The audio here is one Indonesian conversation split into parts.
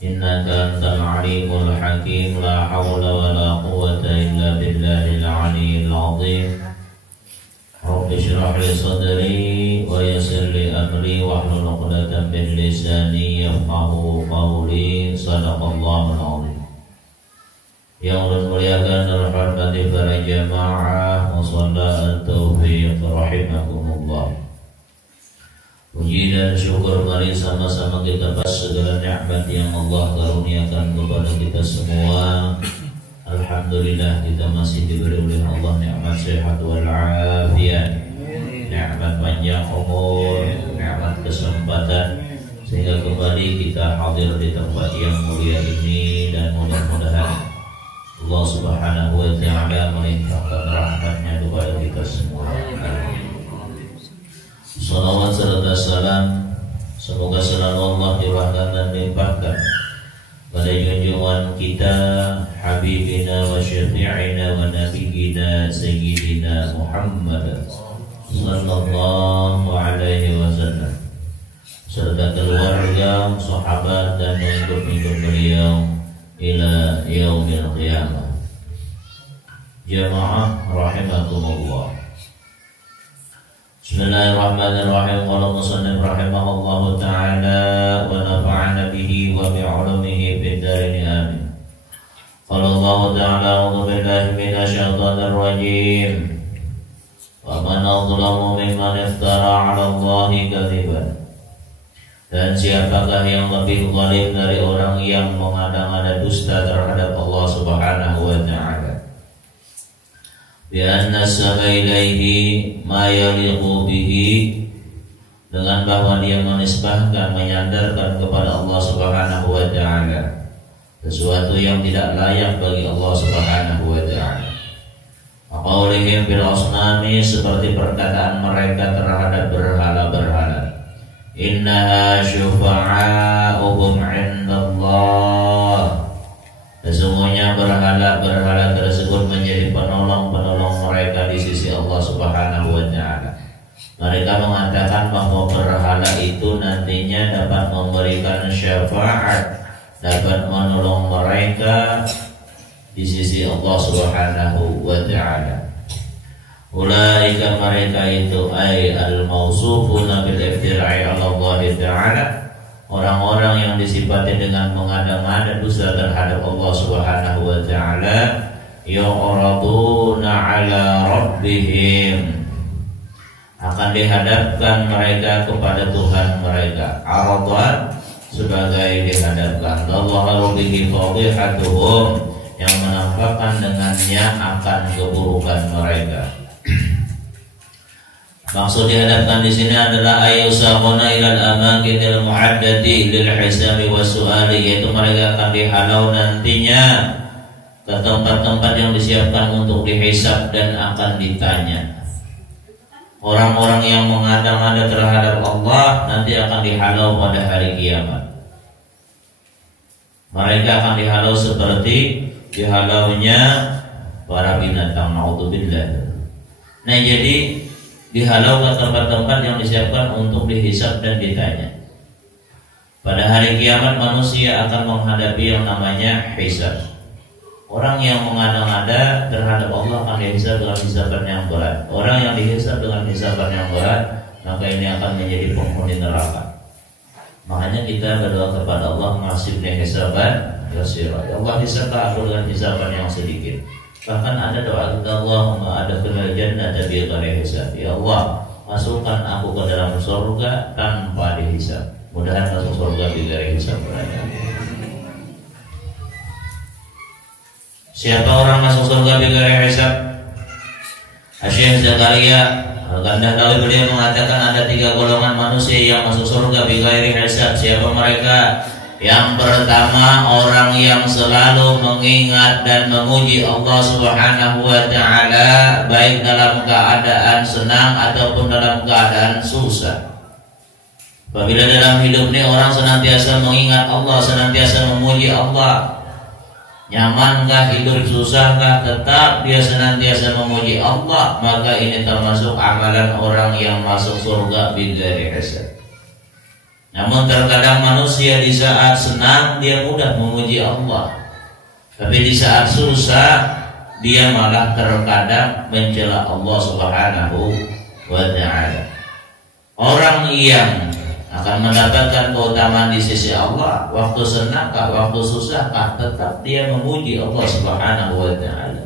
innaka antal alimul hakim, la hawla wa la quwwata illa billahil aliyyil azim. Rabbi shrah li sadri wa yassir li amri wahlul 'uqdatam min lisani yafqahu qawli. Shadaqallahul azim. Yang muliakan dan hormati para jamaah musalla at-taufiq rahimakumullah. Puji dan syukur mari sama-sama kita bahas segala nikmat yang Allah karuniakan kepada kita semua. Alhamdulillah kita masih diberi oleh Allah nikmat sehat wal afiat, nikmat panjang umur, nikmat kesempatan sehingga kembali kita hadir di tempat yang mulia ini, dan mudah-mudahan Allah Subhanahu wa taala melimpahkan rahmatnya kepada kita semua. Salawat serta salam semoga selalu Allah limpahkan dan limpahkan pada junjungan kita, Habibina wa syafi'ina wa nabiyina Sayyidina Muhammad sallallahu alaihi wasallam, serta keluarga, sahabat dan pengikut beliau ila yaumil qiyamah. Jamaah rahimakumullah. Bismillahirrahmanirrahim. Qala musannif rahimahullahu ta'ala wa nafa'ana bihi wa bi'ulumihi fid dharain amin. Qala Allah ta'ala a'udzu billahi minasy syaithanir rajim. Wa man adhlamu mimman iftara 'ala Allahi kadziban. Dan siapakah yang lebih zalim dari orang yang mengada-ngada dusta terhadap Allah Subhanahu wa ta'ala? Bi anna saba ilaihi ma yaliqu bihi, dengan bahwa dia menisbahkan, menyandarkan kepada Allah Subhanahu wa ta'ala sesuatu yang tidak layak bagi Allah Subhanahu wa ta'ala. Qaulihim bil asnami, seperti perkataan mereka terhadap berhala-berhala. Innaha syufa'a'uhum 'indallah, sesungguhnya berhala-berhala tersebut menjadi penolong-penolong mereka di sisi Allah Subhanahu wa ta'ala. Mereka mengatakan bahwa berhala itu nantinya dapat memberikan syafaat, dapat menolong mereka di sisi Allah Subhanahu wa ta'ala. Ulaika, mereka itu ay al-mausufuna bil iftira'i 'ala Allah ta'ala, orang-orang yang disifati dengan mengada-ngada dusta terhadap Allah Subhanahu wa ta'ala. Yu'raduna 'ala rabbihim, akan dihadapkan mereka kepada Tuhan mereka. Aradan, sebagai dihadapkan. Allahu bihi fadihatuhum, yang menampakkan dengannya akan keburukan mereka. Maksud dihadapkan di sini adalah ayusaquna ilal amakinil mu'addati lil hisabi wasu'ali, yaitu mereka akan dihalau nantinya ke tempat-tempat yang disiapkan untuk dihisab dan akan ditanya. Orang-orang yang mengada-ngada terhadap Allah nanti akan dihalau pada hari kiamat. Mereka akan dihalau seperti dihalaunya para binatang, naudzubillah. Nah, jadi dihalau ke tempat-tempat yang disiapkan untuk dihisab dan ditanya. Pada hari kiamat manusia akan menghadapi yang namanya hisab. Orang yang mengada-ngada terhadap Allah akan dihisab dengan hisaban yang berat. Orang yang dihisab dengan hisaban yang berat, maka ini akan menjadi penghuni neraka. Makanya kita berdoa kepada Allah, nasibnya hisaban yasira. Ya Allah, hisablah aku dengan hisaban yang sedikit. Bahkan ada doa kita, Allahumma adkhilnal jannata bighairi hisab. Ya Allah, masukkan aku ke dalam surga tanpa dihisab. Mudahan masuk surga bighairi hisab. Siapa orang masuk surga bighairi hisab? Syekh Zakaria Al-Kandahnawi beliau mengatakan ada 3 golongan manusia yang masuk surga bighairi hisab. Siapa mereka? Yang pertama, orang yang selalu mengingat dan memuji Allah Subhanahu wa ta'ala, baik dalam keadaan senang ataupun dalam keadaan susah. Apabila dalam hidup ini orang senantiasa mengingat Allah, senantiasa memuji Allah, nyamankah hidup, susahkah, tetap dia senantiasa memuji Allah, maka ini termasuk amalan orang yang masuk surga bighairi hisab. Namun terkadang manusia di saat senang dia mudah memuji Allah, tapi di saat susah dia malah terkadang mencela Allah Subhanahu wa ta'ala. Orang yang akan mendapatkan keutamaan di sisi Allah, waktu senangkah, waktu susahkah, tetap dia memuji Allah Subhanahu wa ta'ala.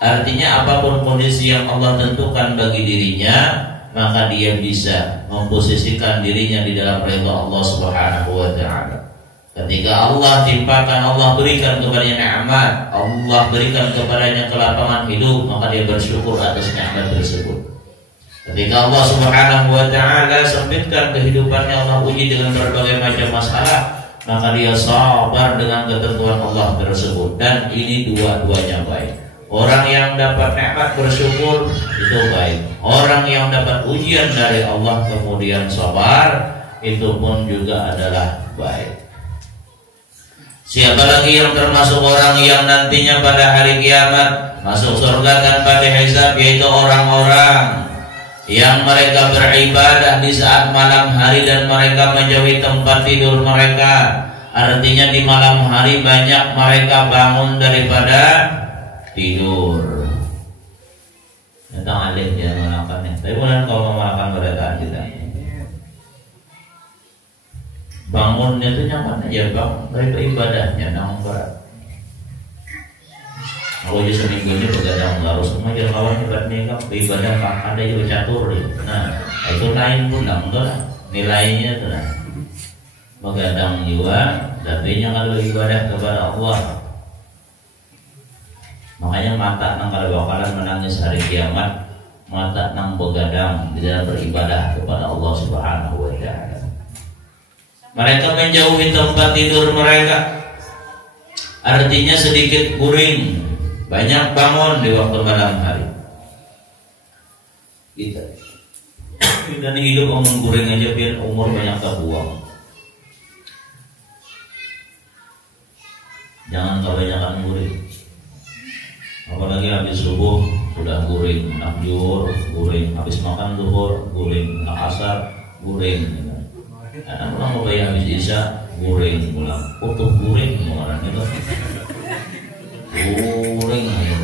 Artinya apapun kondisi yang Allah tentukan bagi dirinya, maka dia bisa memposisikan dirinya di dalam ridha Allah Subhanahu wa ta'ala. Ketika Allah timpakan, Allah berikan kepadanya nikmat, Allah berikan kepadanya kelapangan hidup, maka dia bersyukur atas nikmat tersebut. Ketika Allah Subhanahu wa ta'ala sempitkan kehidupannya, Allah uji dengan berbagai macam masalah, maka dia sabar dengan ketentuan Allah tersebut. Dan ini dua-duanya baik. Orang yang dapat nikmat bersyukur itu baik. Orang yang dapat ujian dari Allah kemudian sabar, itu pun juga adalah baik. Siapa lagi yang termasuk orang yang nantinya pada hari kiamat masuk surga tanpa dihisab, yaitu orang-orang yang mereka beribadah di saat malam hari dan mereka menjauhi tempat tidur mereka. Artinya di malam hari banyak mereka bangun daripada tidur. Datang alih dia melakukannya. Tapi bukan kalau melakukan keadaan kita. Bangunnya itu nyaman aja, bang. Dari ibadahnya nang berat. Kalau di seminggu ini begadang harus mengajar lawan hebat nih kan, ibadah ada juga catur. Nah itu lain pun enggak nilainya tuh. Begadang juga, tapi kalau ibadah kepada Allah. Makanya mata nang kalau bakalan menangis hari kiamat, mata nang begadang di dalam beribadah kepada Allah Subhanahu wa ta'ala. Mereka menjauhi tempat tidur mereka, artinya sedikit guring, banyak bangun di waktu malam hari. Kita dan hidup omong guring aja biar umur banyak terbuang. Jangan kebanyakan guring. Apalagi habis subuh sudah guring, nakjur guring, habis makan zuhur guring, asar guring. Kadang pulang mau bayar habis isya guring, pulang utuh guring orang itu. Guring aja.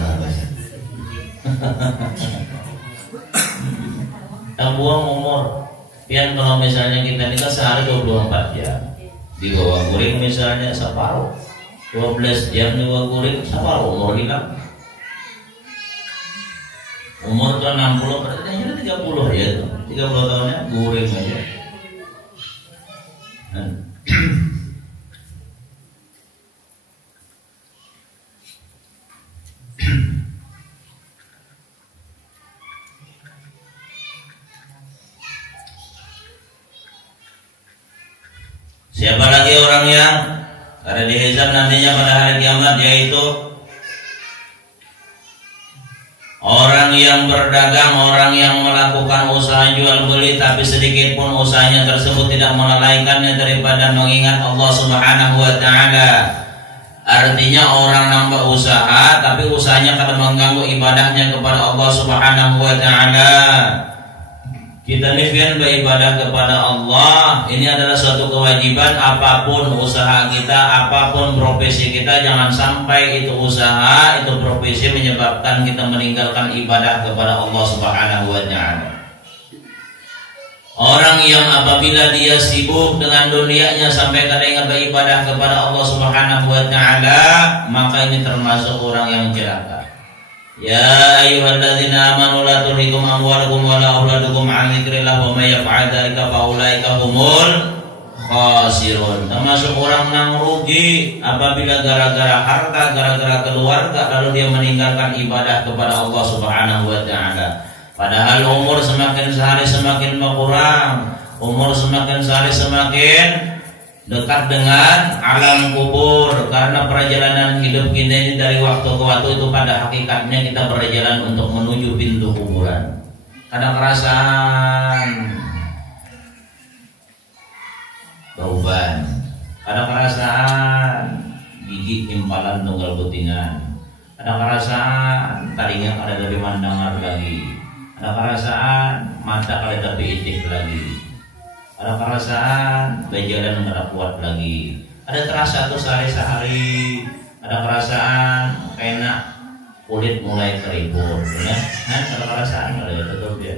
Yang buang umur. Pian kalau misalnya kita ini kan sehari 24 jam, di bawah guring misalnya separuh, 12 jam di bawah guring separuh umur hilang. Umur tuh 60 berarti hanya 30 ya tuh. 30 tahunnya guring aja. Siapa lagi orang yang ada dihisab nantinya pada hari kiamat, yaitu orang yang berdagang, orang yang melakukan usaha jual beli, tapi sedikit pun usahanya tersebut tidak melalaikannya daripada mengingat Allah Subhanahu wa ta'ala. Artinya orang nambah usaha, tapi usahanya kadang mengganggu ibadahnya kepada Allah Subhanahu wa ta'ala. Kita nifian beribadah kepada Allah, ini adalah suatu kewajiban. Apapun usaha kita, apapun profesi kita, jangan sampai itu usaha, itu profesi menyebabkan kita meninggalkan ibadah kepada Allah Subhanahu wa ta'ala. Orang yang apabila dia sibuk dengan dunianya sampai kada ingat beribadah kepada Allah Subhanahu wa ta'ala, maka ini termasuk orang yang celaka. Ya ayyuhalladzina amanu la tulhikum amwalukum wala auladukum an dzikrillah wa may yaf'al dzalika fa ulaika humul khasirun. Termasuk orang yang rugi apabila gara-gara harta, gara-gara keluarga lalu dia meninggalkan ibadah kepada Allah Subhanahu wa ta'ala. Padahal umur semakin sehari semakin berkurang, umur semakin sehari semakin dekat dengan alam kubur, karena perjalanan hidup kita ini dari waktu ke waktu itu pada hakikatnya kita berjalan untuk menuju pintu kuburan. Kadang kerasan bauban. Ada perasaan gigi impalan tunggal putingan. Ada perasaan taringan ada tapi mandangar lagi. Ada perasaan mata kada tapi itik lagi. Ada perasaan bejalan kada kuat lagi. Ada terasa tuh sehari-sehari. Ada perasaan enak kulit mulai keriput, ya. Nah, ada perasaan ada ya tetap ya.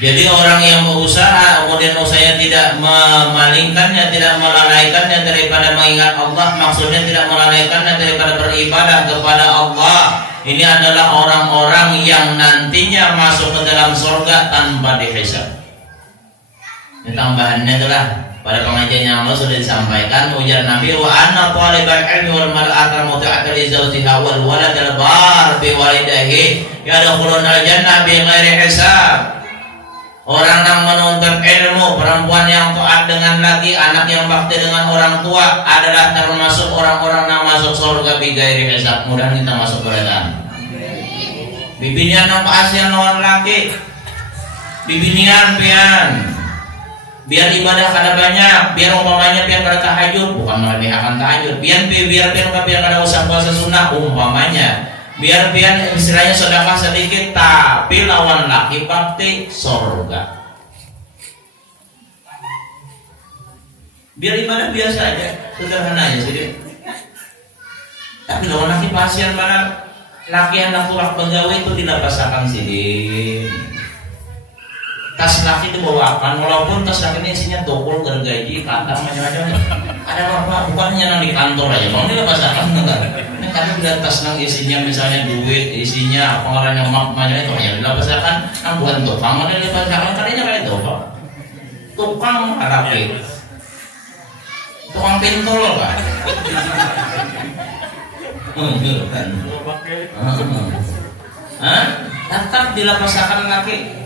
Jadi orang yang berusaha kemudian usahanya tidak memalingkannya, tidak melalaikannya daripada mengingat Allah, maksudnya tidak melalaikannya daripada beribadah kepada Allah. Ini adalah orang-orang yang nantinya masuk ke dalam surga tanpa dihisab. Ini tambahannya itulah pada pengajian yang lalu sudah disampaikan ujar Nabi wa anna talibal ilmi wal mar'ata muti'atan li zawjiha wal walad al bar bi walidayhi yadkhuluna al jannah bi ghairi hisab. Orang yang menuntut ilmu, perempuan yang taat dengan laki, anak yang bakti dengan orang tua adalah termasuk orang-orang yang masuk surga bi ghairi hisab. Mudah kita masuk beratan. Bibinian nampak asian lawan laki. Bibinian pian. Biar ibadah kada banyak, biar umpamanya pian kada tahajud, bukan meremehkan tahajud. Biar kada usah puasa sunnah umpamanya. Biar pian istilahnya sedekah sedikit, tapi lawan laki bakti surga. Biar ibadah biasa aja, sederhana aja sedikit. Tapi lawan laki pasien mana? Laki anak tulak pegawai itu tidak pasakan sidik. Tas laki itu bawakan, walaupun tas laki ini isinya tokol, gergaji, kantang, macam-macam. Ada apa? Bukan hanya di kantor aja, mau tidak pasakan enggak? Ini kadang udah tas nang isinya misalnya duit, isinya apa orang yang macam itu hanya tidak pasakan. Nah bukan tukang, mana tidak pasakan? Kalinya kayak itu apa? Tukang rapi, tukang pintol pak. Tetap dilapasakan laki.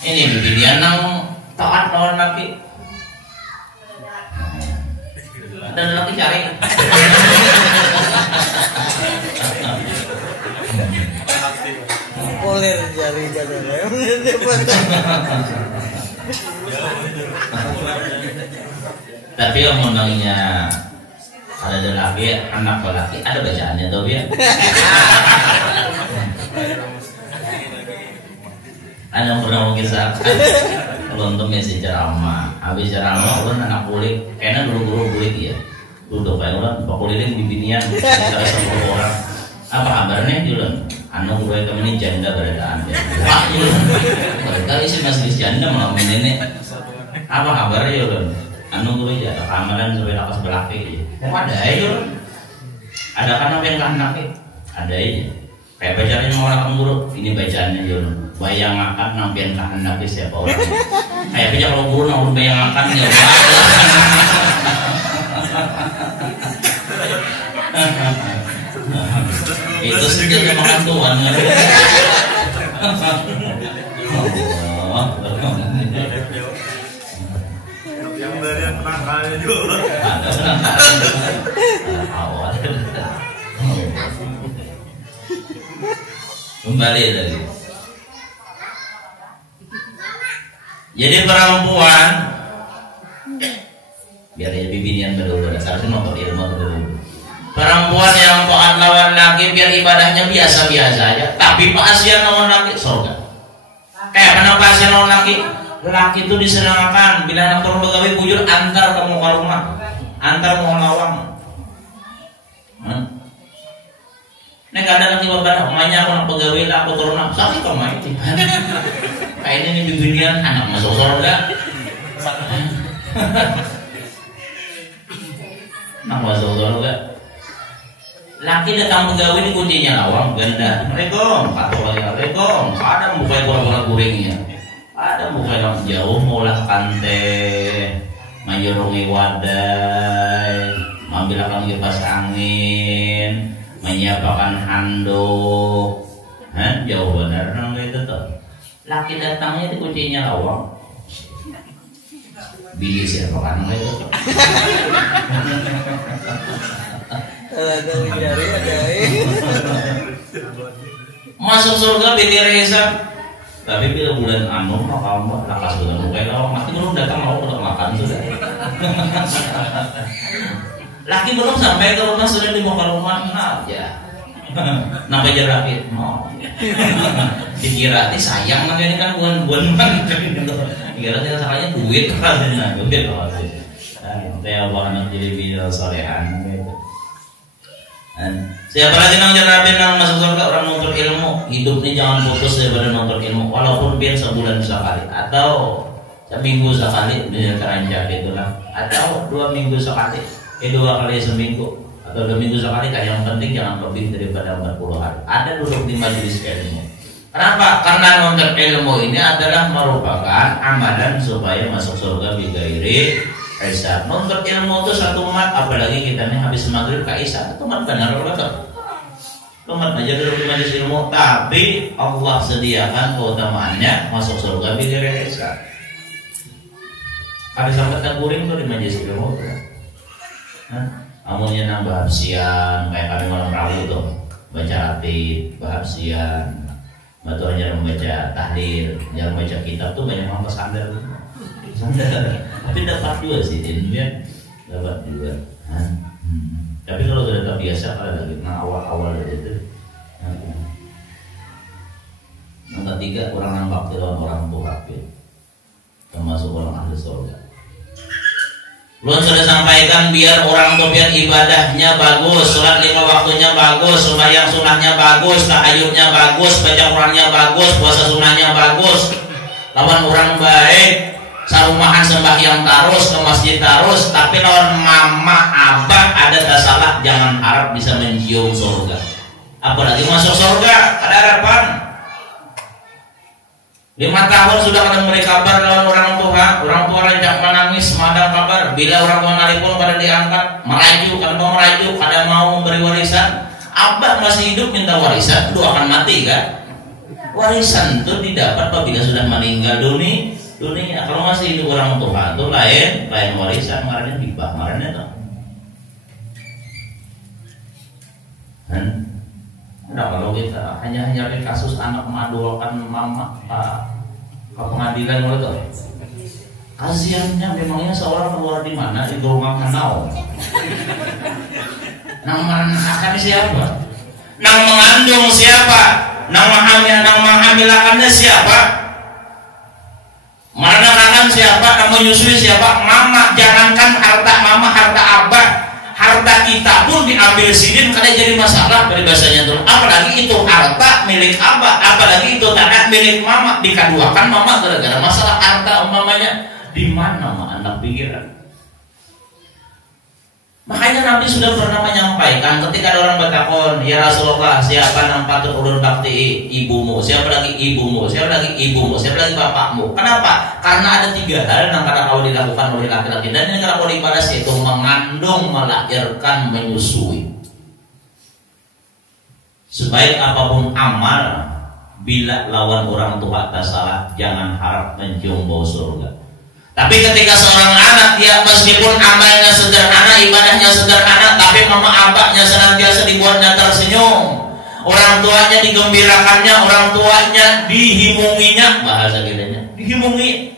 Ini beginian nang taat lawan laki. Dan laki cari. Poler jari Tapi yang menangnya ada laki, anak laki, ada bacaannya tuh ya. Ada pernah mengisahkan lontongnya si ceramah, habis ceramah ulun anak kulit, kayaknya dulu kulit ya, duduk kayak ulun, pak kulitin bibinian, sekitar 10 orang. Apa kabarnya ulun? Anu gue kami ini janda beradaan ya. Wah ulun, mereka isi masih janda malam ini. Apa kabarnya ulun? Anu gue ya, ramalan sampai lakas belaki. Ada aja ulun. Ada kan apa yang kanak ada aja. Kayak bacaannya mau orang guru, ini bacaannya ulun. Bayangakan nampian kehendaki siapa orang. Kayak aja kalau guru nak bayangakan ya. Itu sendiri makan Tuhan. Yang dari yang penangkalnya juga. Awal. Kembali tadi. Jadi perempuan biar ya bibinian dulu seharusnya nonton ilmu dulu. Perempuan yang taat lawan laki biar ibadahnya biasa-biasa aja, tapi pasien lawan laki surga. Kayak mana pasien lawan laki? Laki itu disenangkan bila anak turun pegawai bujur antar kamu ke rumah, antar mau lawang. Nek ada lagi beberapa omanya aku nak pegawai lah aku turun nak sakit kau main. Kayak ini bibinian anak masuk surga. Nak masuk surga. Laki datang pegawai di kuncinya lawang ganda. Assalamualaikum, Assalamualaikum. Ada muka bola-bola guringnya. Ada muka yang jauh maulah kante, menjurungi wadai, mengambilkan kipas angin, menyiapkan handuk. Jauh benar nang itu tuh. Laki datangnya di kuncinya lawang. Bili siapa kan itu? Ada jari ada. Masuk surga bilir hisab. Tapi bila bulan anu kamu lakas bulan kayak kalau mati belum datang mau udah makan sudah. Laki belum sampai ke rumah sudah dibawa ke rumah aja. Nampak jerakit mau. Dikira ini sayang makanya kan bukan dikira tidak salahnya duit katanya duit apa sih? Saya Allah anak jadi bidal solehan gitu. Siapa lagi nang Nabi nang masuk surga orang nuntut ilmu, hidup ini jangan putus daripada nuntut ilmu, walaupun biar sebulan sekali atau seminggu sekali bisa teranjak itulah, atau 2 minggu sekali, 2 kali seminggu atau 2 minggu sekali. Yang penting jangan lebih daripada 40 hari. Ada duduk di majelis ilmu. Kenapa? Karena nuntut ilmu ini adalah merupakan amalan supaya masuk surga bighairi hisab. Nuntut ilmu itu satu umat, apalagi kita nih habis maghrib ke isya, itu umat benar betul. Umat aja duduk di majelis ilmu, tapi Allah sediakan keutamaannya masuk surga bighairi hisab. Habis sampai taburin tuh di majelis ilmu tuh. Amunya nang bahabsian kayak kami malam Rabu tuh baca atid, bahabsian, batu aja membaca tahlil, jangan baca kitab tuh banyak orang pesandar tuh. Tapi dapat juga sih dia dapat juga. Tapi kalau sudah terbiasa kalau lagi awal-awal itu. Yang ketiga orang yang bakti lawan orang tua termasuk orang ahli surga. Belum sudah sampaikan biar orang tua biar ibadahnya bagus, sholat 5 waktunya bagus, sembahyang sunahnya bagus, tahajudnya bagus, baca Qurannya bagus, puasa sunahnya bagus, lawan orang baik. Sarumahan sembahyang terus, ke masjid terus, tapi lawan mama abah ada tak salah, jangan harap bisa mencium surga. Apalagi masuk surga, ada harapan. 5 tahun sudah ada memberi kabar lawan orang tua rencak menangis, madang kabar. Bila orang tua nalipun pada diangkat, merajuk, kada mau memberi warisan. Abah masih hidup minta warisan, itu akan mati kan? Warisan itu didapat apabila sudah meninggal dunia. Kalau masih hidup orang tua itu lain warisan, marahnya hibah, marahnya tuh. Nah, kalau kita hanya kasus anak mengadulkan mama ke pengadilan kalau tuh, kasiannya memangnya seorang keluar di mana di rumah menau. Nang akan siapa? Nang mengandung siapa? Nang menghamilakannya siapa? Merenangkan siapa, dan menyusui siapa? Mama. Jangankan harta mama, harta abah, harta kita pun diambil sidin karena jadi masalah peribahasanya tuh. Apalagi itu harta milik abah, apalagi itu tanah milik mama, dikaduakan mama gara-gara masalah harta umpamanya. Di mana mah anak pikiran? Makanya Nabi sudah pernah menyampaikan ketika ada orang bertakon, ya Rasulullah, siapa yang patut ulun bakti ibumu? Siapa lagi ibumu? Siapa lagi ibumu? Siapa lagi bapakmu? Kenapa? Karena ada 3 hal yang kadang kalau dilakukan oleh laki-laki, dan yang kalau dibalas yaitu mengandung, melahirkan, menyusui. Sebaik apapun amal, bila lawan orang tua tak salah, jangan harap mencium bau surga. Tapi ketika seorang anak, dia meskipun amalnya sederhana, ibadahnya sederhana, tapi mama abahnya senantiasa dibuatnya tersenyum, orang tuanya digembirakannya, orang tuanya dihimunginya, bahasa kitanya dihimungi,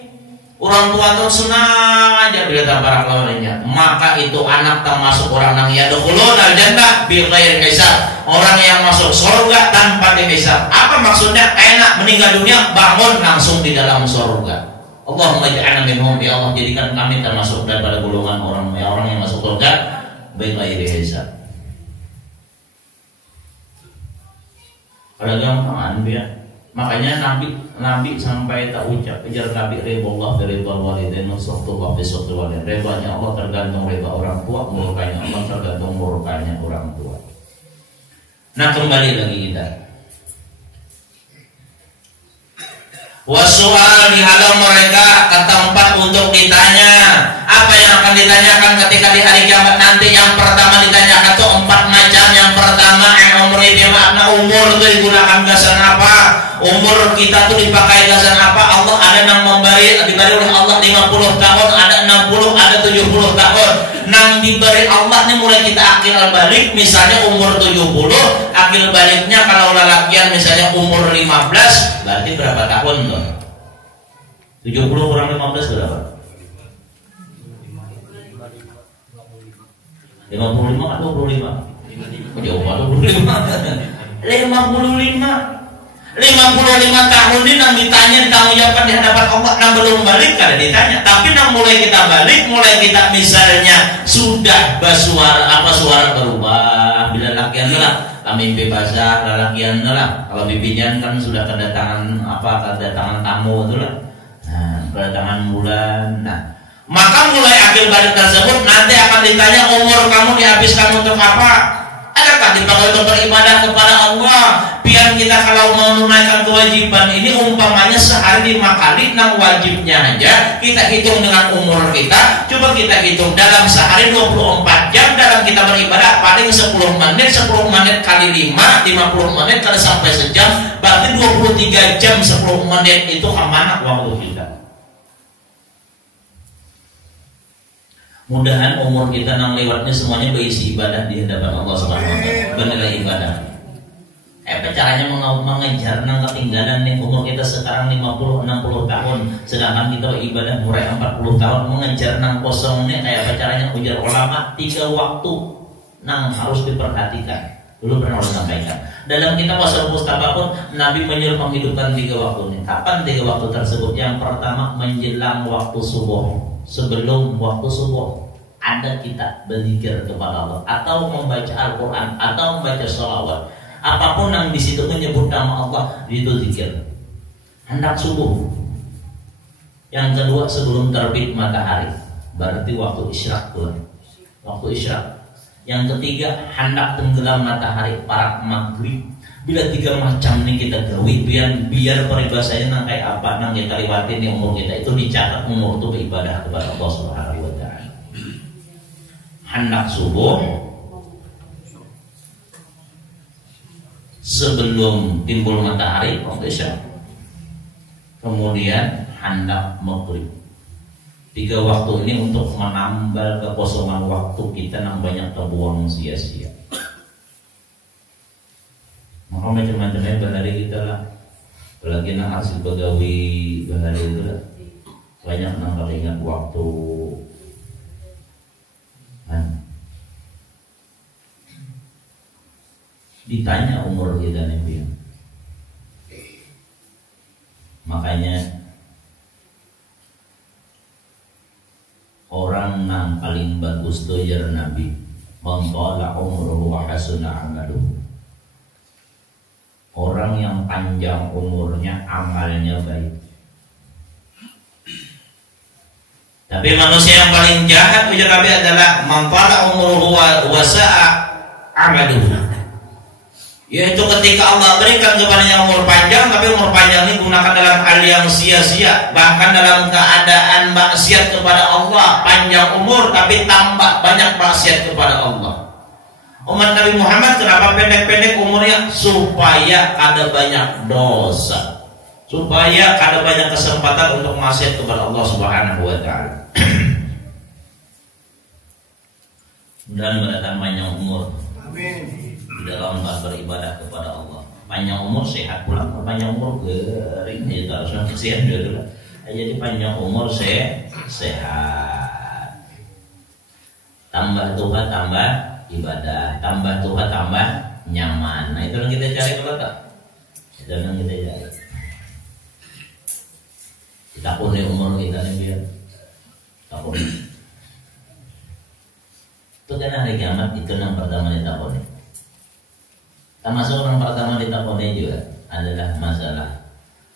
orang tua tuh senang aja bila tabarak lawannya, maka itu anak termasuk orang yang yadkhulunal jannah bighairi hisab, orang yang masuk surga tanpa dihisab. Apa maksudnya? Enak meninggal dunia bangun langsung di dalam surga. Allahumma ja'alna minhum, ya Allah jadikan kami termasuk daripada golongan orang yang masuk surga bighairi hisab. Kalau gampang ya. Makanya Nabi sampai tak ucap kejar Nabi ridha fi ridha walidain wa sakhtullah fi sakhtih walidain. Ridhanya Allah tergantung ridha orang tua, murkanya Allah tergantung murkanya orang tua. Nah, kembali lagi kita. Wasual dihadap mereka ke tempat untuk ditanya. Apa yang akan ditanyakan ketika di hari kiamat nanti? Yang pertama ditanyakan itu 4 macam. Yang pertama umri bima'na, umur itu digunakan gasan apa? Umur kita itu dipakai gasan apa? Allah ada yang diberi oleh Allah 50 tahun, ada 60, ada 70 tahun. Nang diberi Allah nih mulai kita akil balik, misalnya umur 70, akil baliknya kalau lelakian misalnya umur 15, berarti berapa tahun tuh? 70 kurang 15 berapa? 55 atau 25? Jauh banget 55 tahun ini nang ditanya ditanggung jawabkan di hadapan Allah, nang belum balik kada ditanya, tapi nang mulai kita balik, mulai kita misalnya sudah suara berubah, bila lakian lah mimpi basah, lalakian lah kalau bibinya kan sudah kedatangan tamu itu lah, nah kedatangan bulan, nah maka mulai akil balik tersebut nanti akan ditanya umur kamu dihabiskan untuk apa? Adakah dipakai untuk beribadah kepada Allah? Biar kita kalau menunaikan kewajiban ini umpamanya sehari 5 kali, nang wajibnya aja kita hitung dengan umur kita. Coba kita hitung dalam sehari 24 jam dalam kita beribadah paling 10 menit kali 5, 50 menit kali sampai sejam, berarti 23 jam 10 menit itu amanah waktu kita. Mudahan umur kita nang lewatnya semuanya berisi ibadah di hadapan Allah Subhanahu wa taala, bernilai ibadah. Caranya mengejar nang ketinggalan nih umur kita sekarang 50-60 tahun, sedangkan kita ibadah mulai 40 tahun, mengejar nang kosong nih kayak caranya ujar ulama 3 waktu nang harus diperhatikan. Dulu pernah sampaikan dalam kitab Wasal Mustafa pun Nabi menyuruh menghidupkan 3 waktu nih. Kapan 3 waktu tersebut? Yang pertama menjelang waktu subuh, sebelum waktu subuh ada kita berzikir kepada Allah atau membaca Al-Quran atau membaca sholawat, apapun yang di situ menyebut nama Allah itu zikir. Hendak subuh. Yang kedua sebelum terbit matahari, berarti waktu isyraq tuh, waktu isyraq. Yang ketiga hendak tenggelam matahari, parak maghrib. Bila 3 macam nih kita gawi, biar peribahasanya nang kayak apa nang kita lewatin di umur kita itu dicatat umur itu beribadah kepada Allah Subhanahu wa taala. Hendak subuh, sebelum timbul matahari, kemudian hendak maghrib. 3 waktu ini untuk menambal kekosongan waktu kita yang banyak terbuang sia-sia. Maka macam-macamnya berhari kita lah, apalagi nang hasil pegawai berhari itu lah, banyak nang kalau ingat waktu. Ditanya umur kita nih, makanya orang yang paling bagus tuh jar Nabi, mengqala umruhu wa hasuna amaluhu. Orang yang panjang umurnya amalnya baik. Tapi manusia yang paling jahat ujar Nabi adalah mengqala umruhu wa sa'a amaluhu. Yaitu ketika Allah berikan kepadanya umur panjang, tapi umur panjang ini gunakan dalam hal yang sia-sia, bahkan dalam keadaan maksiat kepada Allah. Panjang umur tapi tambah banyak maksiat kepada Allah. Umat Nabi Muhammad kenapa pendek-pendek umurnya? Supaya ada banyak dosa, supaya ada banyak kesempatan untuk maksiat kepada Allah Subhanahu wa taala. Dan mendatang panjang umur. Amin. Dalam beribadah kepada Allah, panjang umur sehat pula, panjang umur kering aja harusnya kesian dulu lah. Jadi panjang umur sehat, tambah tua tambah ibadah, tambah tua tambah nyaman. Nah itu yang kita cari kalau tak, itu yang kita cari. Kita punya umur kita nih biar tak punya. Itu kan hari kiamat itu yang pertama kita punya. Termasuk yang pertama ditakoni juga adalah masalah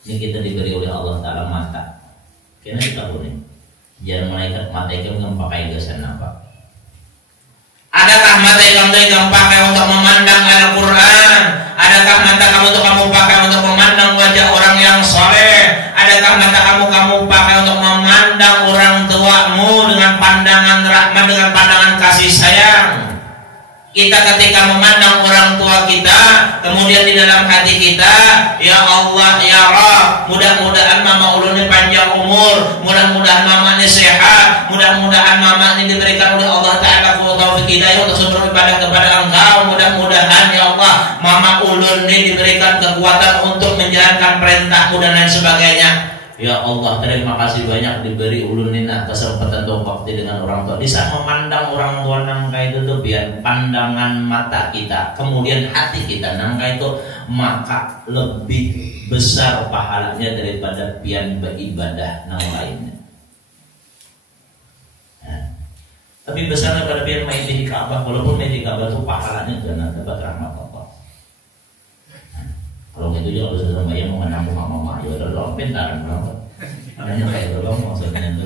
ini kita diberi oleh Allah Ta'ala mata. Kena ditakoni jangan malaikat mata itu kan pakai gesan apa? Adakah mata kamu pakai untuk memandang Al-Quran? Adakah mata kamu untuk kamu pakai untuk memandang wajah orang yang soleh? Adakah mata kamu pakai untuk memandang orang tuamu dengan pandangan rahmat, dengan pandangan kasih sayang? Kita ketika memandang orang tua kita, kemudian di dalam hati kita, ya Allah, ya Rabb, mudah-mudahan mama ulun panjang umur, mudah-mudahan mama ini sehat, Mudah-mudahan mama ini diberikan oleh Allah Ta'ala taufik hidayah untuk seluruh ibadah kepada Engkau. Mudah-mudahan ya Allah mama ulun ini diberikan kekuatan untuk menjalankan perintahmu dan lain sebagainya. Ya Allah, terima kasih banyak diberi ulun ini kesempatan untuk bakti dengan orang tua. Di saat memandang orang tua nangka itu tuh biar pandangan mata kita, kemudian hati kita nangka itu, maka lebih besar pahalanya daripada pian beribadah nang lainnya. Tapi besar daripada pian main di Ka'bah, walaupun main di Ka'bah itu pahalanya jangan dapat rahmat Allah. Kalau gitu juga harus ada bayang mengenang mama ya udah dong pintar banget. Adanya kayak itu dong maksudnya itu.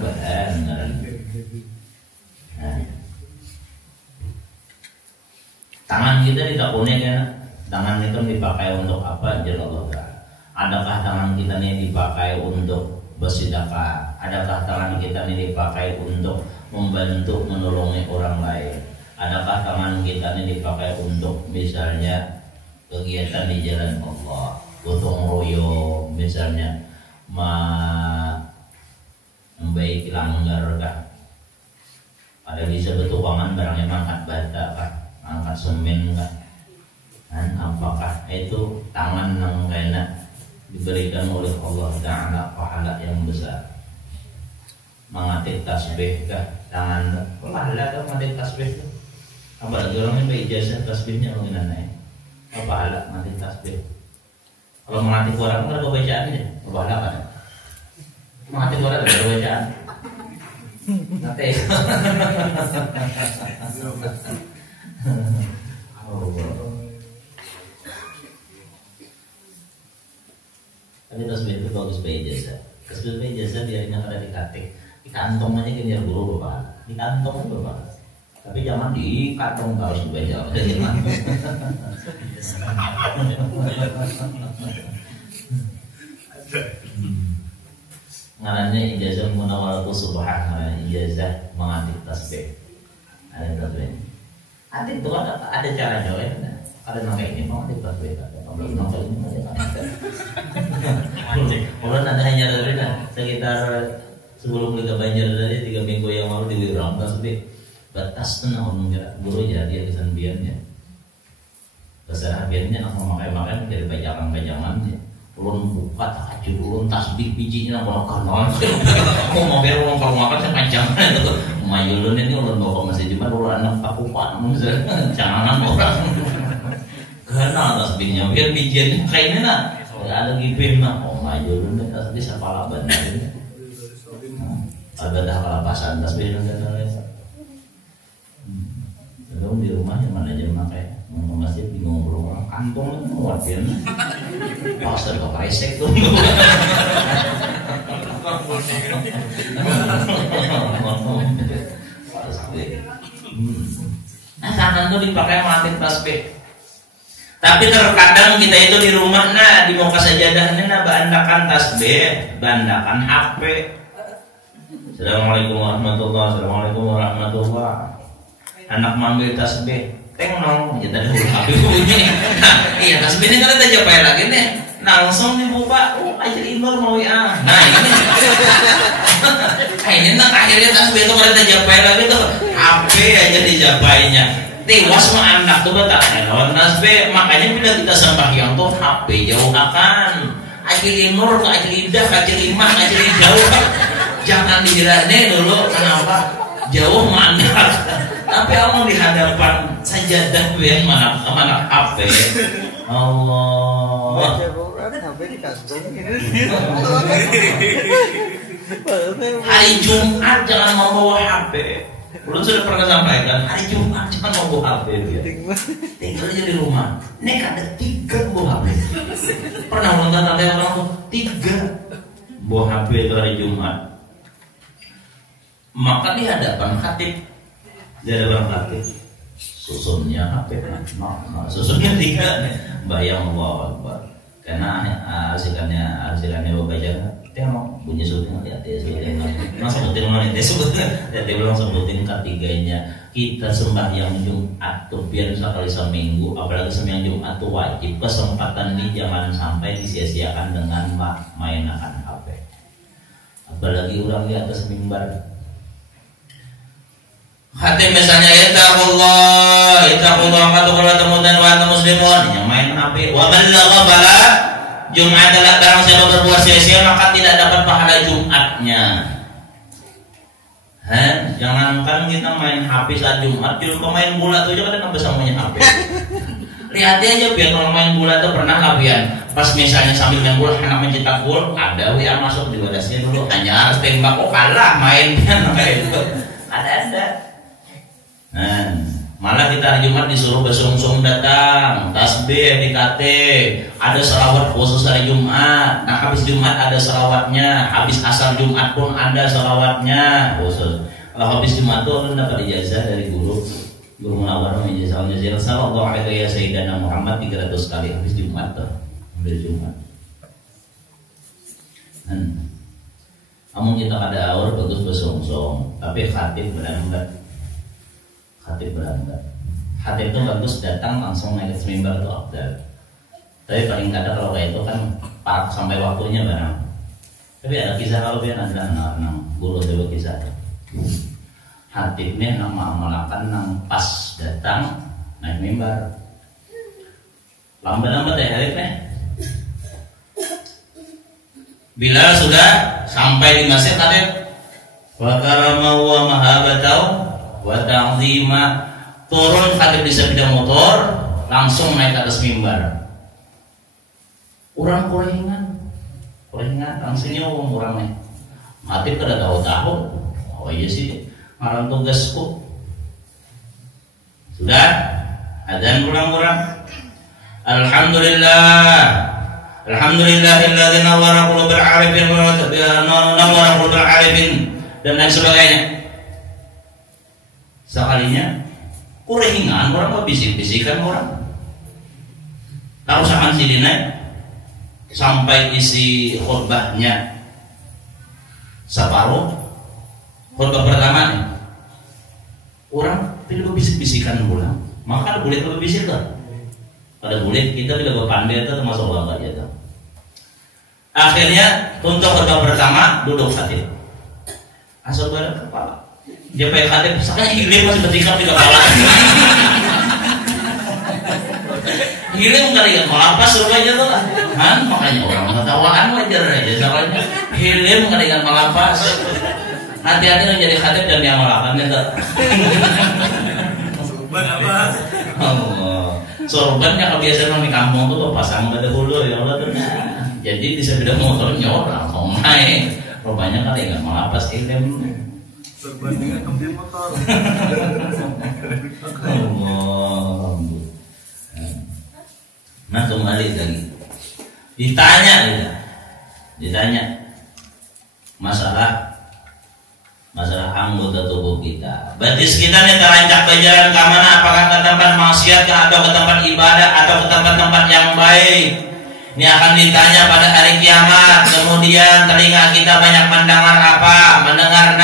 Benar. Tangan kita tidak unik ya. Tangan itu dipakai untuk apa? Jalla Allah. Adakah tangan kita ini dipakai untuk bersedekah? Adakah tangan kita ini dipakai untuk membantu menolongi orang lain? Adakah tangan kita ini dipakai untuk misalnya kegiatan di jalan Allah, gotong royong misalnya, membaiki langgar kah? Ada bisa bertukangan barangnya mangkat bata kah? Angkat semen kah? Dan apakah itu tangan yang kena diberikan oleh Allah Ta'ala pahala yang besar? Mengatik tasbih kah? Tangan pahala kah mengatik tasbih kah? Apalagi orang yang berijazah tasbihnya mungkin aneh. Pahala nanti tasbih. Kalau mengatik orang kan ada bacaan ya, pahala kan? Mengatik orang ada bacaan. Nanti. Tapi tasbih itu bagus berijazah. Tasbih berijazah biarnya ada di katik, di kantong aja kan ya guru bapak. Di kantong bapak. Tapi jangan di kantong kau sebaca dari mana. Ngarannya ijazah munawwaratu subhan, ijazah mengatik tasbih. Ada tasbih. Ada itu ada cara jauh ya. Ada nangka ini mau ngatik tasbih. Kalau nangka ini mau ngatik. Kalau ada hanya dari sekitar sebelum Liga Banjar dari 3 minggu yang lalu di Wirang tasbih. Batas tenang mengira guru jadi kesan biarnya. Kesan biarnya nak memakai dari pajangan-pajangannya. Ulun buka tak acur ulun tasbih bijinya nak kanon. Mau biar ulun kalau makan saya panjangan itu. Mayulun ini ulun bawa masih cuma ulun anak takupan jangan orang. Kenal tasbihnya biar bijinya kayaknya nak ada gipin nak. Oh mayulun ini tasbih sapala benar. Ada dah kalapasan tasbih dan kalau di rumah yang mana aja pakai mau masjid bingung orang kantong itu wajar pasar ke paisek tuh nah tangan tuh dipakai melatih tasbih. Tapi terkadang kita itu di rumah di muka sajadahnya bandakan tasbih, bandakan HP. Assalamualaikum warahmatullahi wabarakatuh. Assalamualaikum warahmatullahi wabarakatuh. Anak manggil tasbih, tengok kita dulu HP bunyi. Iya tasbih ini kan kita japai lagi nih. Langsung dibuka, ajar Imar mau ya. Nah ini akhirnya tasbih itu kalau kita japai lagi tuh HP aja dijapainya. Tewas mah anak tuh betul elon tasbih. Makanya bila kita sembahyang tuh HP jauh akan. Ajar Imar, ajar Idah, ajar Imah, ajar jauh. Jangan dihirane dulu. Kenapa? Jauh mandang. Tapi Allah di hadapan sajadah yang mana HP. Allah. Hari Jumat jangan membawa HP. Belum sudah pernah sampaikan hari Jumat jangan membawa HP dia. Tinggal aja di rumah. Nek ada 3 bawa HP. Pernah nonton tante orang tuh 3 bawa HP itu hari Jumat. Maka di hadapan khatib jadi berarti susunnya HP susunnya 3 bayang Allah Akbar. Karena hasilkannya baca tengok bunyi susunnya lihat ya susunnya sebutin mana itu sebutnya dia bilang sebutin ketiganya. Kita sembahyang Jumat tuh biar sekali seminggu, apalagi sembahyang Jumat tuh wajib kesempatan ini jangan sampai disia-siakan dengan mainan HP. apalagi orang di atas mimbar. Hati misalnya ittaqullah kata temudan wa antum muslimun, yang main HP wa ballagha bala Jumat adalah barang siapa berbuat sia-sia maka tidak dapat pahala Jumatnya. Jangankan kita main HP saat Jumat, di rumah main bola tuh aja kan bisa main HP. Lihat aja biar kalau main bola tuh pernah kabian. Pas misalnya sambil main bola anak mencetak gol, ada WA masuk di wadasnya dulu, hanya harus tembak, oh kalah mainnya kayak itu. Ada. Malah kita hari Jumat disuruh bersungsung datang, tasbih, DKT, ada selawat khusus hari Jumat. Nah habis Jumat ada selawatnya, habis asar Jumat pun ada selawatnya khusus. Kalau habis Jumat tuh orang dapat ijazah dari guru Munawwar menjazah sallallahu alaihi ya Sayyidina Muhammad 300 kali habis Jumat tuh, dari Jumat. Namun kita ada aur bagus bersungsung, tapi khatib benar-benar. Khatib itu bagus datang langsung naik ke mimbar itu afdal. Tapi paling kadang kalau kayak itu kan parak sampai waktunya barang. Tapi ada kisah kalau dia adalah nang guru dewa kisah. Khatibnya nang mengamalkan nang pas datang naik mimbar. Lambat-lambat ya harifnya. Bila sudah sampai di masjid khatib wa karama wa mahabatau wa ta'zima, turun khatib di sepeda motor langsung naik ke atas mimbar. Orang kuringan langsung nyuwung orangnya. Khatib kada tahu. Oh iya sih, marang tugasku. Sudah adzan pulang. Alhamdulillahilladzi nawwara qulubal arifin dan lain sebagainya. Sekalinya kuringan orang mau bisik-bisikan orang. Tahu sakan sidina sampai isi khutbahnya separuh khutbah pertama nih. Orang tidak bisik-bisikan pulang. Maka boleh kalau bisik lah. Pada boleh kita tidak berpandai itu termasuk ulama aja tuh. Akhirnya untuk khutbah pertama duduk khatib. Asal barang kepala. Dia pakai khatib, sekarang hilir masih bertikam di kepala. Hilir kali ya, melapas rupanya tuh lah. Makanya orang ketawaan wajar aja. Soalnya hilir kali ya melapas. Hati-hati menjadi khatib dan diamalkan itu. Sorban apa? Allah. Sorbannya kebiasaan di kampung tuh pasang pada bulu ya Allah tuh. Jadi di sepeda motor nyorang, mau naik. Rupanya kali nggak melapas ilmu. Sorban dengan kembali motor. Allah. Nah kembali lagi. Ditanya masalah anggota tubuh kita. Batis kita nih terancak berjalan ke mana? Apakah ke tempat maksiat atau ke tempat ibadah atau ke tempat-tempat yang baik? Ini akan ditanya pada hari kiamat. Kemudian telinga kita banyak mendengar apa? Mendengar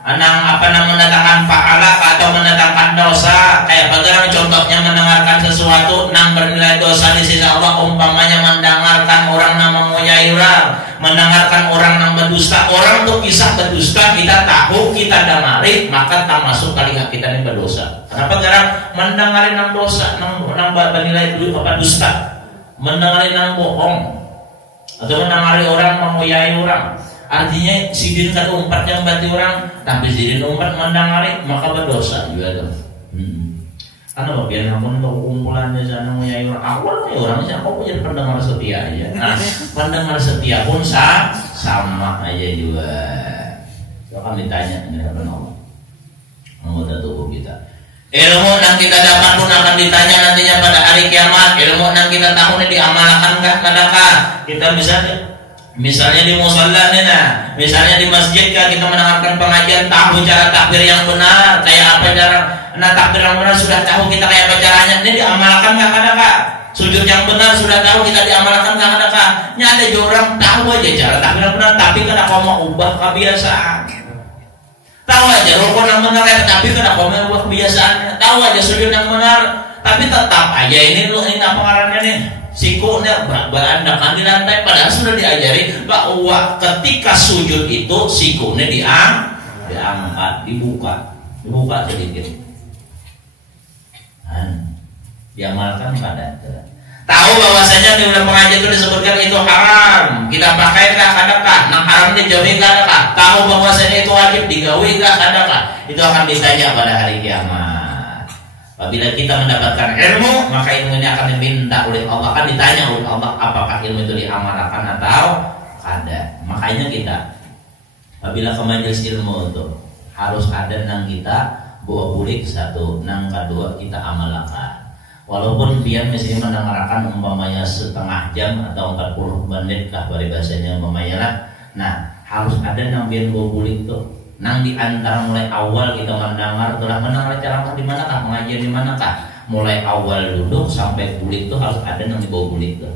mendatangkan pahala atau mendatangkan dosa. Kayak bagaimana contohnya mendengarkan sesuatu nang bernilai dosa di sisi Allah, umpamanya mendengarkan orang nang mengoyai orang, mendengarkan orang nang berdusta. Orang tuh kisah berdusta kita tahu, kita dengari, maka tak masuk telinga kita ini berdosa. Kenapa karena mendengarin nang dosa, nang bernilai dusta, mendengarin nang bohong, atau mendengarin orang mengoyai orang. Artinya sidin kata umpat yang bati orang, tapi sidin umpat mendangari maka berdosa juga tuh. Karena bagian namun untuk kumpulannya sana menyayi orang awalnya orang siapa punya pendengar setia aja. Nah, pendengar setia pun sama aja juga. Akan ditanya ini apa nama? Anggota tubuh kita. Ilmu yang kita dapat pun akan ditanya nantinya pada hari kiamat. Ilmu yang kita tahu ini diamalkan kah? Kita bisa misalnya di musalla nih, misalnya di masjid kan kita mendengarkan pengajian, tahu cara takbir yang benar, kayak apa cara takbir yang benar sudah tahu kita kayak apa caranya, ini diamalkan nggak kak? Sujud yang benar sudah tahu kita diamalkan nggak kak? Ini ada orang tahu aja cara takbir yang benar, tapi kada mau ubah kebiasaan. Tahu aja rukun yang benar, tapi kada mau ubah kebiasaannya. Tahu aja sujud yang benar, tapi tetap aja ini apa karanya nih? sikunya berandakan di lantai, padahal sudah diajari bahwa ketika sujud itu sikunya diangkat, dibuka sedikit. Diamalkan pada tahu bahwasanya di dalam pengajian itu disebutkan itu haram, kita pakai kah adakah, nah haram dijauhi kah adakah, tahu bahwasanya itu wajib digawi kah adakah, itu akan ditanya pada hari kiamat. Apabila kita mendapatkan ilmu, maka ilmu ini akan diminta oleh Allah, akan ditanya oleh Allah apakah ilmu itu diamalkan atau ada. Makanya kita apabila ke majelis ilmu itu harus ada nang kita bawa bulik satu, nang kedua kita amalkan. Walaupun dia misalnya mendengarkan umpamanya setengah jam atau 40 menit kah bari bahasanya umpamanya lah. Nah, harus ada nang biar bawa bulik tuh. Nang di antara mulai awal kita telah mendengar ceramah di manakah, pengajian di manakah, mulai awal duduk sampai bulik tuh harus ada nang dibawa bulik tuh.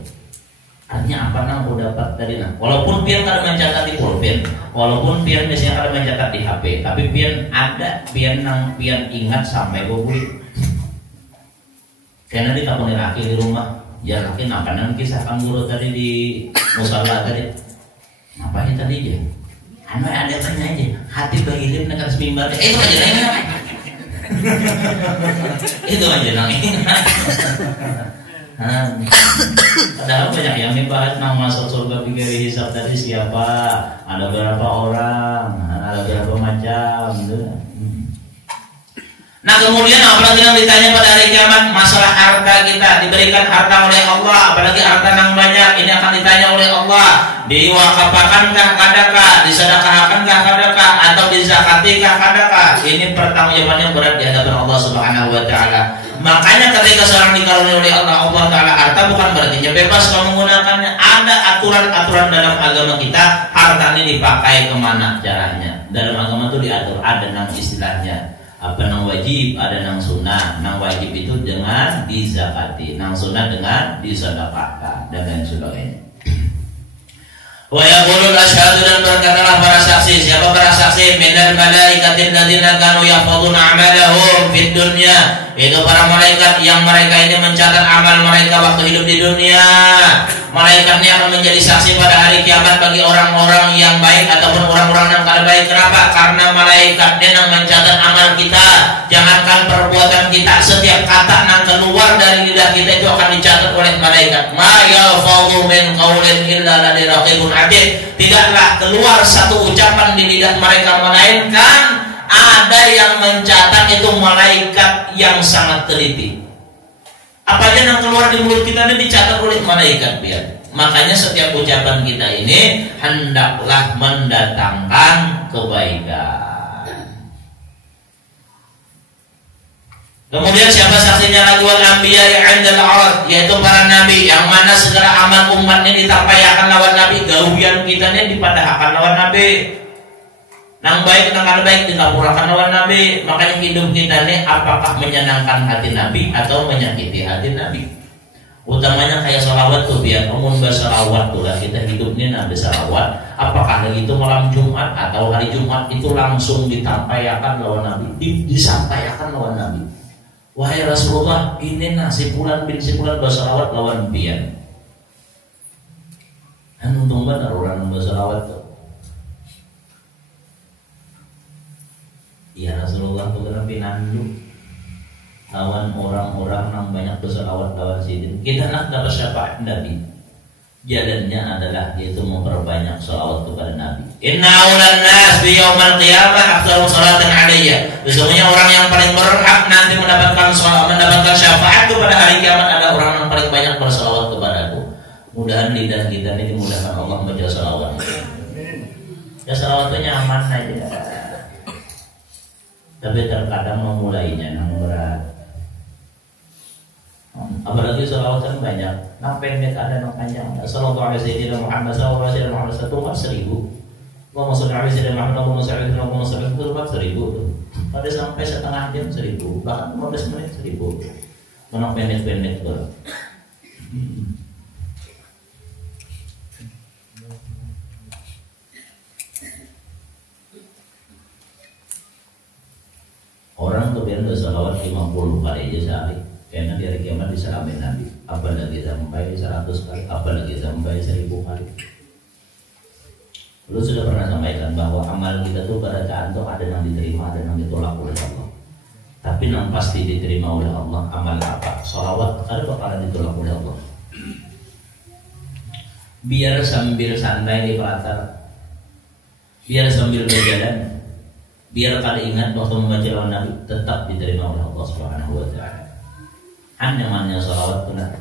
Artinya apa nang udah dapat tadi nah. Walaupun pian kada mencatat di pulpen, walaupun pian misalnya kada mencatat di HP, tapi pian ada pian nang pian ingat sampai bawa bulik. Karena di kampung laki di rumah, ya laki nampanan kisahkan guru tadi di musala tadi. Ngapain tadi dia? Anu ada tanya aja, hati bagilim dengan semimbar. Itu aja nang. Itu aja nang. Padahal banyak yang dibahas nang masuk surga pikir hisab tadi siapa? Ada berapa orang? Ada berapa macam? Gitu. Nah kemudian apalagi yang ditanya pada hari kiamat masalah harta kita, diberikan harta oleh Allah, apalagi harta yang banyak, ini akan ditanya oleh Allah, diwakafkankah kadakah, disedekahkankah kadakah, atau dizakatikah kadakah. Ini pertanggungjawabannya berat di hadapan Allah Subhanahu wa taala. Makanya ketika seorang dikaruniai oleh Allah taala harta, bukan berarti bebas kalau menggunakannya. Ada aturan-aturan dalam agama kita, harta ini dipakai kemana caranya. Dalam agama itu diatur, ada nang istilahnya apa nang wajib, ada nang sunnah. Nang wajib itu dengan dizakati, nang sunnah dengan disedekahkan dan lain sebagainya. Wa yaqulul asyhadu, dan berkatalah para saksi. Siapa para saksi? Minal malaikatil ladzina kanu yahfazuna amalahum fid dunya. Itu para malaikat yang mereka ini mencatat amal mereka waktu hidup di dunia. Malaikat ini akan menjadi saksi pada hari kiamat bagi orang-orang yang baik ataupun orang-orang yang kada baik. Kenapa? Karena malaikat ini yang mencatat amal kita. Jangankan perbuatan kita, setiap kata yang keluar dari lidah kita itu akan dicatat oleh malaikat. Ma yalfadhu min qaulin illa ladaihi raqibun atid. Tidaklah keluar satu ucapan di lidah mereka melainkan ada yang mencatat, itu malaikat yang sangat teliti. Apa aja yang keluar di mulut kita ini dicatat oleh malaikat biar. Makanya setiap ucapan kita ini hendaklah mendatangkan kebaikan. Kemudian siapa saksinya lagi? Wal anbiya indal arad, yaitu para nabi, yang mana segala amal umatnya ditampayakan lawan nabi, gawian kita ini dipadahkan lawan nabi. Nang baik, nang kada baik dikaburakan lawan nabi. Makanya hidup kita ini apakah menyenangkan hati nabi atau menyakiti hati nabi. Utamanya kayak sholawat tuh, biar umum bersalawat tuh lah kita hidup ini nabi salawat. Apakah lagi itu malam Jumat atau hari Jumat itu langsung ditampayakan lawan nabi, disampaikan lawan nabi. Wahai Rasulullah, ini nasi bulan bin sibulan bersalawat lawan biar. Dan untung benar orang bersalawat tuh. Ya Rasulullah tuh kenapa nandu lawan orang-orang yang banyak bersalawat lawan sidin. Kita nak dapat syafaat Nabi. Jalannya adalah yaitu memperbanyak salawat kepada Nabi. Inna awlan nas bi yaumal qiyamah aktsaru salatan alayya. Sesungguhnya orang yang paling berhak nanti mendapatkan syafaat kepada hari kiamat adalah orang yang paling banyak bersalawat kepadaku. Mudahan lidah kita ini dimudahkan Allah membaca salawat. Ya salawatnya nyaman aja. Tapi terkadang memulainya nang berat. Apalagi salawatan banyak, nang pendek ada nang panjang. Sallallahu alaihi wasallam Muhammad sallallahu alaihi wasallam satu mas 1000. Allahumma shalli alaihi wasallam Muhammad Allahumma shalli alaihi wasallam itu 1000. Pada sampai setengah jam 1000, bahkan 15 menit 1000. Nang pendek-pendek berat. Orang kemudian bersalawat 50 kali aja sehari, karena di hari kiamat disalamin Nabi. apalagi sampai 100 kali, apalagi sampai 1000 kali. Lu sudah pernah sampaikan bahwa amal kita tuh pada saat itu ada yang diterima, ada yang ditolak oleh Allah. Tapi yang pasti diterima oleh Allah amal apa? Sholawat ada bakalan ditolak oleh Allah. Biar sambil santai di pasar, biar sambil berjalan, biar kada ingat waktu membaca lawan Nabi, tetap diterima oleh Allah Subhanahu wa taala. Namanya sholawat benar.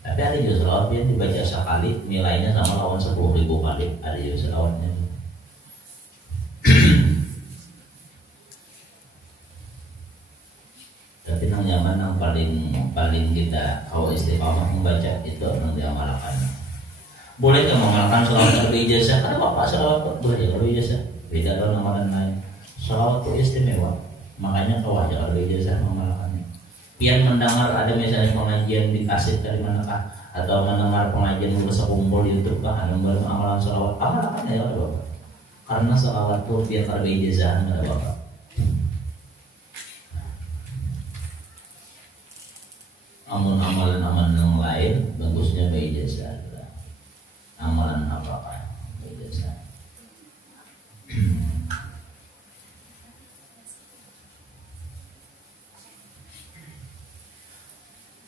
Tapi ada juga sholawat yang dibaca sekali nilainya sama lawan 10.000 kali. Ada juga sholawatnya. Tapi yang nyaman yang paling kita kalau istiqamah membaca itu yang diamalkan. Boleh nggak mengamalkan sholawat kalau ijazah? Ada bapak sholawat boleh kalau ijazah. Beda dengan amalan lain. Sholawat itu istimewa. Makanya kau aja kalau ijazah mengamalkannya. Pian mendengar ada misalnya pengajian di kaset dari manakah, atau mendengar pengajian bersekumpul di YouTube kah, ada amalan sholawat, amalkan ya Bapak. Karena sholawat itu biar kalau ijazah ada Bapak. Amalan-amalan yang lain bagusnya ijazah. Amalan apakah ijazah?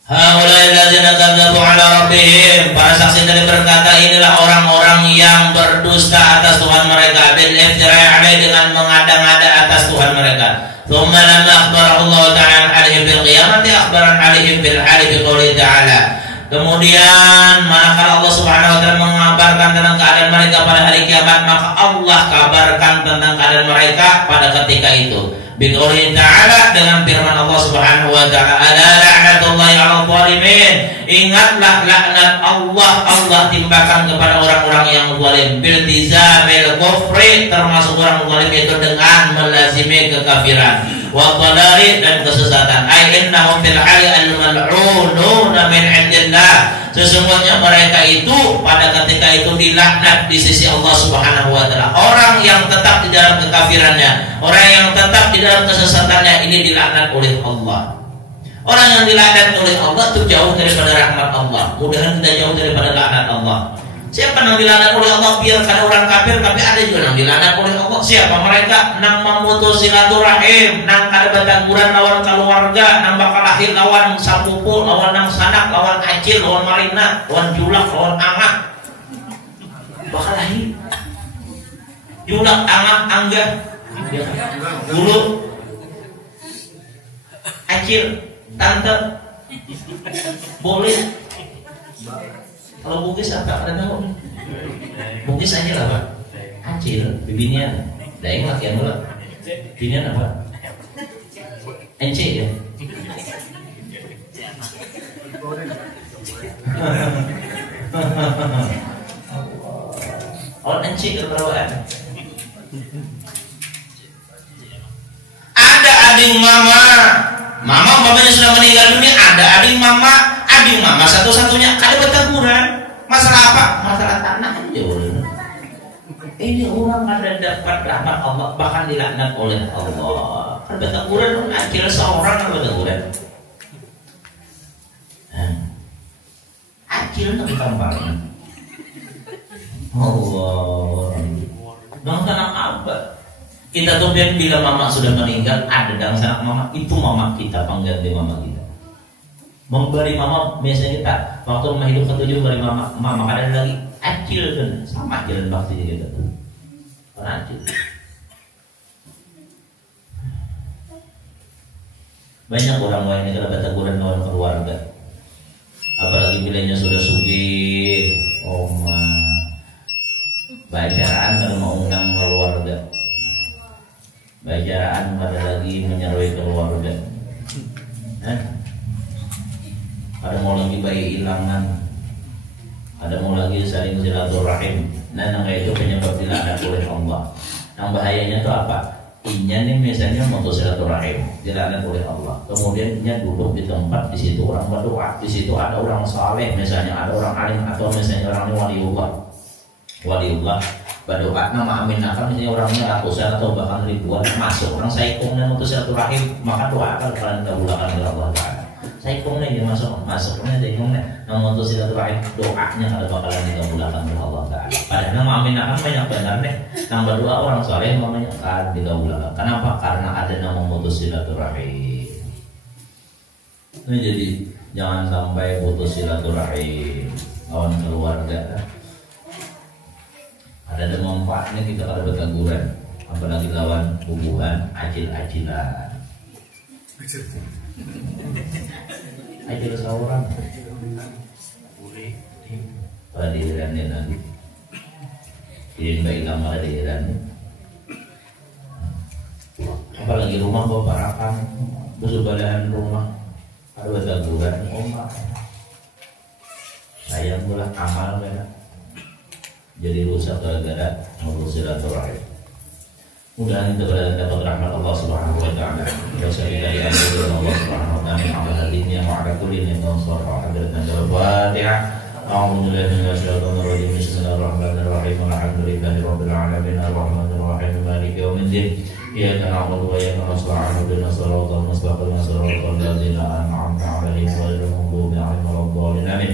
Haulai alladzina kadzabu ala rabbihim, para saksi tadi berkata inilah orang-orang yang berdusta atas Tuhan mereka, bil iftira'i alaihi, dengan mengada-ngada atas Tuhan mereka. Tsumma lamma akhbarahu Allah ta'ala alaihim bil qiyamati akhbaran alaihim bil hali bi qouli ta'ala. Kemudian manakala Allah Subhanahu wa taala mengabarkan tentang keadaan mereka pada hari kiamat, maka Allah kabarkan tentang keadaan mereka pada ketika itu. Biqouli ta'ala, dengan firman Allah Subhanahu wa taala, ala la'natullahi 'alal zalimin. Ingatlah laknat Allah timpakan kepada orang-orang yang zalim. Biltizamil kufri, termasuk orang zalim itu dengan melazimi kekafiran, wa dhalali, dan kesesatan. Ai innahum fil hali al-mal'ununa min 'indillah. Sesungguhnya mereka itu pada ketika itu dilaknat di sisi Allah Subhanahu wa taala. Orang yang tetap di dalam kekafirannya, orang yang tetap di dalam kesesatannya, ini dilaknat oleh Allah. Orang yang dilaknat oleh Allah itu jauh daripada rahmat Allah. Mudah-mudahan kita jauh daripada laknat Allah. Siapa yang dilaknat oleh Allah? Biarkan orang kafir, tapi ada juga yang dilaknat oleh Allah. Siapa mereka? Nang memutus silaturahim, nang kada bataguran lawan keluarga, nang bakal lahir lawan sapupu, lawan nang sanak, lawan acil, lawan marina, lawan julak, lawan angak. Bakal lahir. Julak, angak, angga, bulu, acil, tante, boleh. Kalau bugis apa? Ada tahu? Bugis aja lah Pak. Acil, bibinian. Daeng lakian dulu. Bibinian apa? Ence ya. Oh ence keberapa? Ada adik mama. Mama umpamanya sudah meninggal dunia, ada adik mama satu-satunya kada berteguran. Masalah apa? Masalah tanah aja. Ini orang kada dapat rahmat Allah, bahkan dilaknat oleh Allah. Kada berteguran, acil seorang kada berteguran. Acil nak ditamparin. Allah. Dong tanah apa? Kita tuh bila mama sudah meninggal, ada dalam sanak mama, itu mama kita, pengganti mama kita. Memberi mama, biasanya kita waktu mama hidup ketujuh beri mama ada lagi acil kan, sama jalan bakti kita tuh, acil. Banyak orang lain yang kada teguran lawan keluarga, apalagi bilanya sudah sugih, oma, bacaan kalau mau undang keluarga. Bajaraan pada lagi menyerui keluarga, ada mau lagi bayi ilangan, ada mau lagi saling silaturahim. Nah, yang itu penyebab dilaknat oleh Allah. Yang bahayanya itu apa? Inya nih misalnya mau silaturahim, dilaknat oleh Allah. Kemudian inya duduk di tempat, di situ orang berdoa, di situ ada orang saleh, misalnya ada orang alim, atau misalnya orang waliullah. Berdoa nama amin akan misalnya orangnya ratusan atau bahkan ribuan masuk orang saikung dan mutus silaturahim, maka doa akan kalian kabulkan oleh Allah Taala. Saya kongnya dia masuknya dia kongnya. Namun untuk silaturahim doanya kada bakalan dikabulkan oleh Allah Taala. Padahal mengaminkan banyak benar deh. Yang berdoa orang soleh namanya kan dikabulkan. Kenapa? Karena ada yang memutus silaturahim. Ini jadi jangan sampai putus silaturahim lawan keluarga. Ada manfaatnya kita kada berteguran, apalagi lawan hubungan acil-acilan. Acil seorang. Pada dihirannya nanti. Jadi baik lama ada dihirannya. Apalagi rumah bawa parakan, bersubadahan rumah. Ada berteguran, sayang pula amal mereka jadi rusak gara-gara memutus silaturahim. Mudah-mudahan kita berada dapat rahmat Allah Subhanahu wa taala. Dosa kita diampuni oleh Allah Subhanahu wa taala. Amal hadinya wa ala kulli min nasar wa hadratan al-Fatihah. A'udzu billahi minasyaitonir rajim. Bismillahirrahmanirrahim. Alhamdulillahi rabbil alamin arrahmanir rahim maliki yaumiddin. Iyyaka na'budu wa iyyaka nasta'in. Ihdinas siratal mustaqim siratal ladzina an'amta 'alaihim ghairil maghdubi 'alaihim waladdallin. Amin.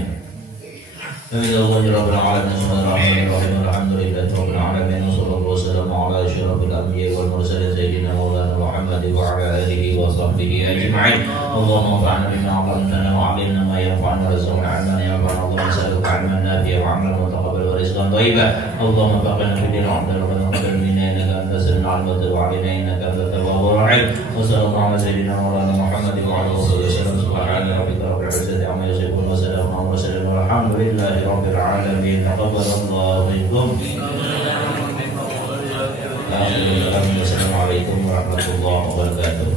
Alhamdulillahi rabbil alamin arrahmanirrahim. Alhamdulillahi rabbil alamin. Wassalatu wassalamu ala asyrafil anbiya'i wal mursalin sayyidina maulana Muhammad wa ala alihi wa sahbihi ajma'in. Allahumma anfa'na bima 'allamtana wa 'allimna ma yanfa'una warzuqna 'ilman yanfa'una. Allahumma nas'aluka 'ilman nafi'an wa 'amalan mutaqabbalan wa rizqan thayyiban. Allahumma faqina fid din wa 'abdana wa taqabbal minna innaka antas sami'ul 'alim wa tub 'alaina innaka antat tawwabur rahim. Wa sallallahu ala sayyidina maulana Muhammad wa ala alihi wasallam. Subhana rabbika rabbil izzati 'amma yasifun wa salamun 'alal mursalin walhamdulillahi rabbil alamin. Taqabbalallahu minkum. Assalamualaikum warahmatullahi wabarakatuh.